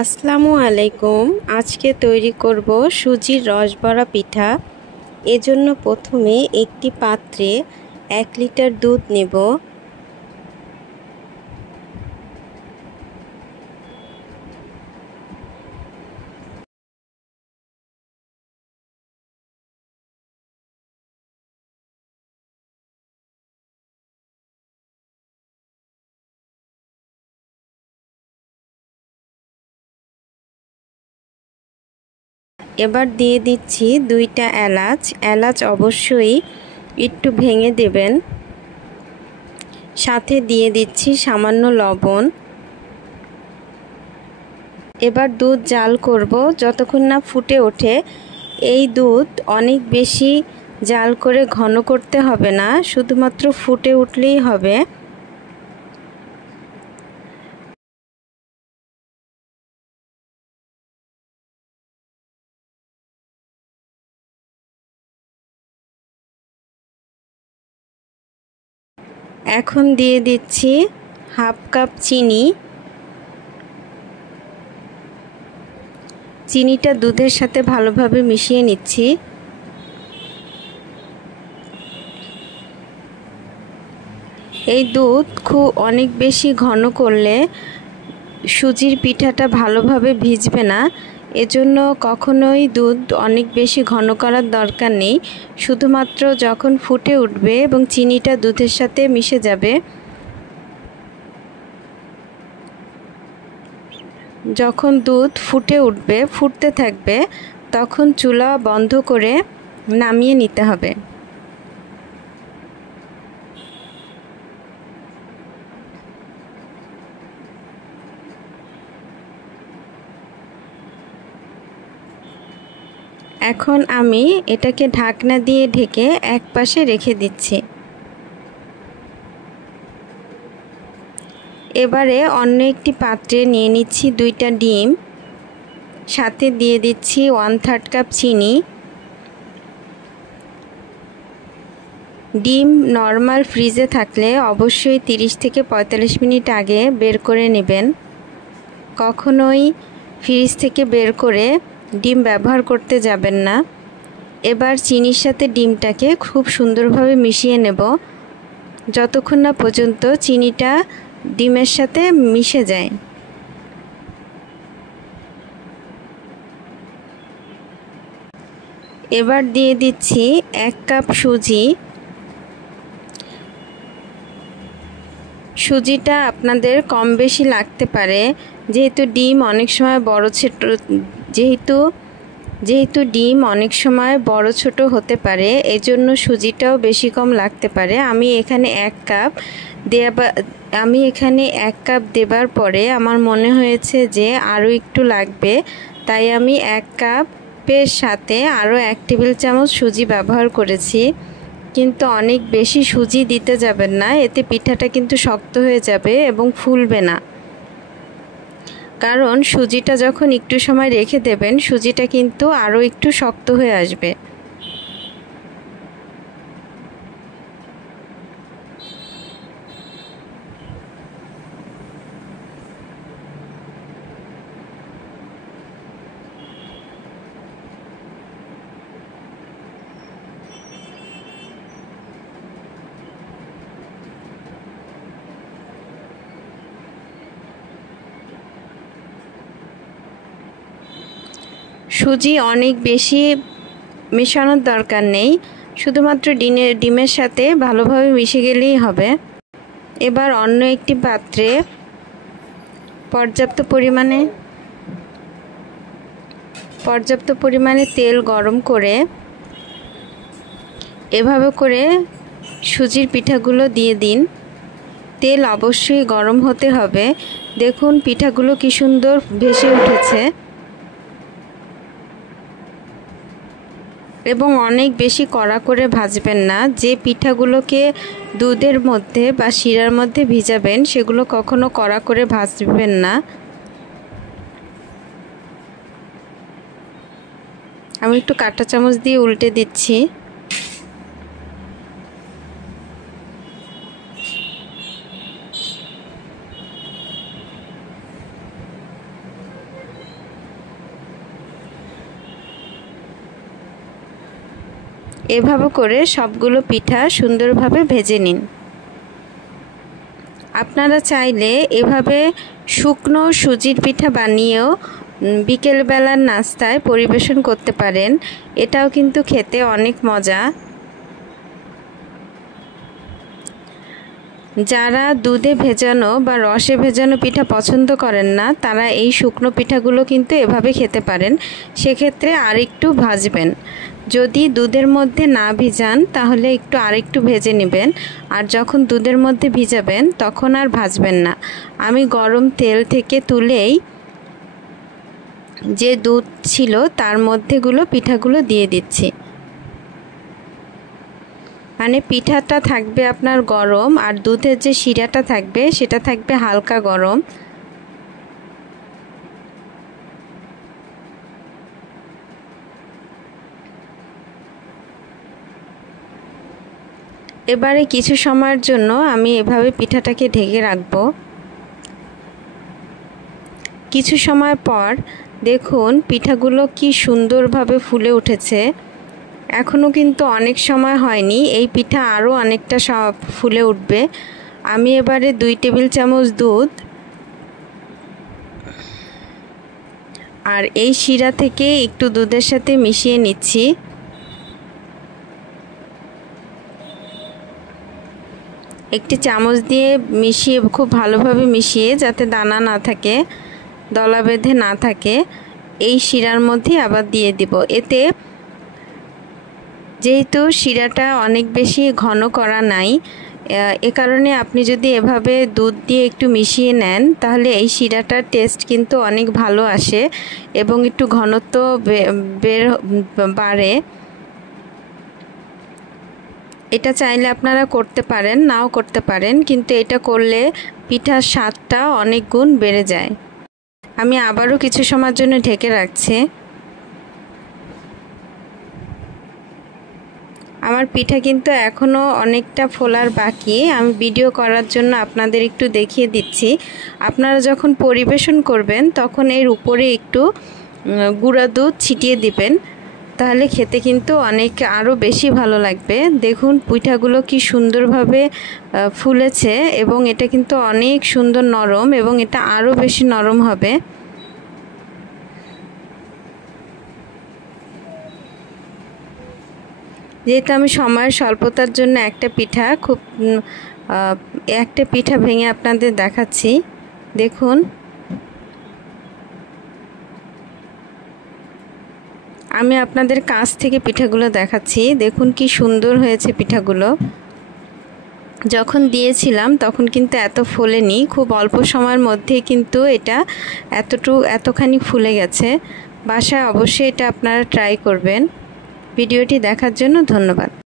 আসসালামু আলাইকুম। আজকে তৈরি করব সুজির রসবড়া পিঠা। এজন্য প্রথমে একটি পাত্রে 1 লিটার দুধ নেব। এবার দিয়ে দিচ্ছি 2টা এলাচ। এলাচ অবশ্যই একটু ভেঙে দেবেন। সাথে দিয়ে দিচ্ছি সামান্য লবণ। এবার দুধ জাল করব যতক্ষণ না ফুটে ওঠে। এই দুধ অনেক বেশি জাল করে ঘন করতে হবে না, শুধুমাত্র ফুটে উঠলেই হবে। এখন দিয়ে দিচ্ছি 1/2 কাপ চিনি। চিনিটা দুধের সাথে ভালোভাবে মিশিয়ে নিচ্ছি। এই দুধ অনেক বেশি ঘন করলে সুজির পিঠাটা ভালোভাবে ভিজবে না। এজন্য কখনোই দুধ অনেক বেশি ঘন করার দরকার নেই। শুধুমাত্র যখন ফুটে উঠবে এবং চিনিটা দুধের সাথে মিশে যাবে, যখন দুধ ফুটে উঠবে, ফুটতে থাকবে, তখন চুলা বন্ধ করে নামিয়ে নিতে হবে। এখন আমি এটাকে ঢাকনা দিয়ে ঢেকে একপাশে রেখে দিচ্ছি। এবারে অন্য একটি পাত্রে নিয়ে নিচ্ছি 2টা ডিম। সাথে দিয়ে দিচ্ছি 1/3 কাপ চিনি। ডিম নরমাল ফ্রিজে থাকলে অবশ্যই 30 থেকে 45 মিনিট আগে বের করে নেবেন। কখনোই ফ্রিজ থেকে বের করে ডিম ব্যবহার করতে যাবেন না। এবার চিনির সাথে ডিমটাকে খুব সুন্দরভাবে মিশিয়ে নেব যতক্ষণ না পর্যন্ত চিনিটা ডিমের সাথে মিশে যায়। এবার দিয়ে দিচ্ছি 1 কাপ সুজি। সুজিটা আপনাদের কম বেশি লাগতে পারে, যেহেতু ডিম অনেক সময় ডিম অনেক সময় বড় ছোট হতে পারে, এজন্য সুজিটাও বেশি কম লাগতে পারে। আমি এখানে 1 কাপ দেবার পরে আমার মনে হয়েছে যে আরও একটু লাগবে, তাই আমি 1 কাপের সাথে আরও 1 টেবিল চামচ সুজি ব্যবহার করেছি। কিন্তু অনেক বেশি সুজি দিতে যাবেন না, এতে পিঠাটা কিন্তু শক্ত হয়ে যাবে এবং ফুলবে না। কারণ সুজিটা যখন একটু সময় রেখে দেবেন, সুজিটা কিন্তু আরও একটু শক্ত হয়ে আসবে। সুজি অনেক বেশি মেশানোর দরকার নেই, শুধুমাত্র ডিমের সাথে ভালোভাবে মিশে গেলেই হবে। এবার অন্য একটি পাত্রে পর্যাপ্ত পরিমাণে তেল গরম করে এভাবে করে সুজির পিঠাগুলো দিয়ে দিন। তেল অবশ্যই গরম হতে হবে। দেখুন পিঠাগুলো কি সুন্দর ভেসে উঠেছে। এবং অনেক বেশি কড়া করে ভাজবেন না। যে পিঠাগুলোকে দুধের মধ্যে বা শিরার মধ্যে ভিজাবেন, সেগুলো কখনো কড়া করে ভাজবেন না। আমি একটু কাঁটা চামচ দিয়ে উল্টে দিচ্ছি। এভাবে করে সবগুলো পিঠা সুন্দরভাবে ভেজে নিন। আপনারা চাইলে এভাবে শুকনো সুজির পিঠা বানিয়েও বিকেলবেলার নাস্তায় পরিবেশন করতে পারেন। এটাও কিন্তু খেতে অনেক মজা। যারা দুধে ভেজানো বা রসে ভেজানো পিঠা পছন্দ করেন না, তারা এই শুকনো পিঠাগুলো কিন্তু এভাবে খেতে পারেন। সেক্ষেত্রে আরেকটু ভাজবেন। যদি দুধের মধ্যে না ভিজান তাহলে আরেকটু ভেজে নেবেন, আর যখন দুধের মধ্যে ভিজাবেন তখন আর ভাজবেন না। আমি গরম তেল থেকে তুলেই যে দুধ ছিল তার মধ্যেগুলো পিঠাগুলো দিয়ে দিচ্ছি। মানে পিঠাটা থাকবে আপনার গরম, আর দুধের যে শিরাটা থাকবে সেটা থাকবে হালকা গরম। এবারে কিছু সময়ের জন্য আমি এভাবে পিঠাটাকে ঢেকে রাখব। কিছু সময় পর দেখুন পিঠাগুলো কি সুন্দরভাবে ফুলে উঠেছে। এখনও কিন্তু অনেক সময় হয়নি, এই পিঠা আরও অনেকটা ফুলে উঠবে। আমি এবারে 2 টেবিল চামচ দুধ আর এই শিরা থেকে একটু দুধের সাথে মিশিয়ে নিচ্ছি। একটি চামচ দিয়ে মিশিয়ে খুব ভালোভাবে মিশিয়ে, যাতে দানা না থাকে, দলা বেঁধে না থাকে, এই শিরার মধ্যে আবার দিয়ে দিব। এতে যেহেতু শিরাটা অনেক বেশি ঘন করা নাই, এ কারণে আপনি যদি এভাবে দুধ দিয়ে একটু মিশিয়ে নেন তাহলে এই শিরাটার টেস্ট কিন্তু অনেক ভালো আসে এবং একটু ঘনত্ব বাড়ে। এটা চাইলে আপনারা করতে পারেন, নাও করতে পারেন, কিন্তু এটা করলে পিঠার স্বাদটা অনেক গুণ বেড়ে যায়। আমি আবারও কিছু সময়ের জন্য ঢেকে রাখছি। আমার পিঠা কিন্তু এখনও অনেকটা ফোলার বাকি। আমি ভিডিও করার জন্য আপনাদের একটু দেখিয়ে দিচ্ছি। আপনারা যখন পরিবেশন করবেন তখন এর উপরে একটু গুঁড়া দুধ ছিটিয়ে দিবেন, তাহলে খেতে কিন্তু আরও বেশি ভালো লাগবে। দেখুন পিঠাগুলো কি সুন্দরভাবে ফুলেছে এবং এটা কিন্তু অনেক সুন্দর নরম, এবং এটা আরও বেশি নরম হবে। যেহেতু আমি সময়ের স্বল্পতার জন্য একটা পিঠা ভেঙে আপনাদের দেখাচ্ছি। দেখুন আমি আপনাদের কাছ থেকে পিঠাগুলো দেখাচ্ছি। দেখুন কি সুন্দর হয়েছে পিঠাগুলো। যখন দিয়েছিলাম তখন কিন্তু এত ফোলেনি, খুব অল্প সময়ের মধ্যেই কিন্তু এটা এতখানি ফুলে গেছে। বাসায় অবশ্যই এটা আপনারা ট্রাই করবেন। ভিডিওটি দেখার জন্য ধন্যবাদ।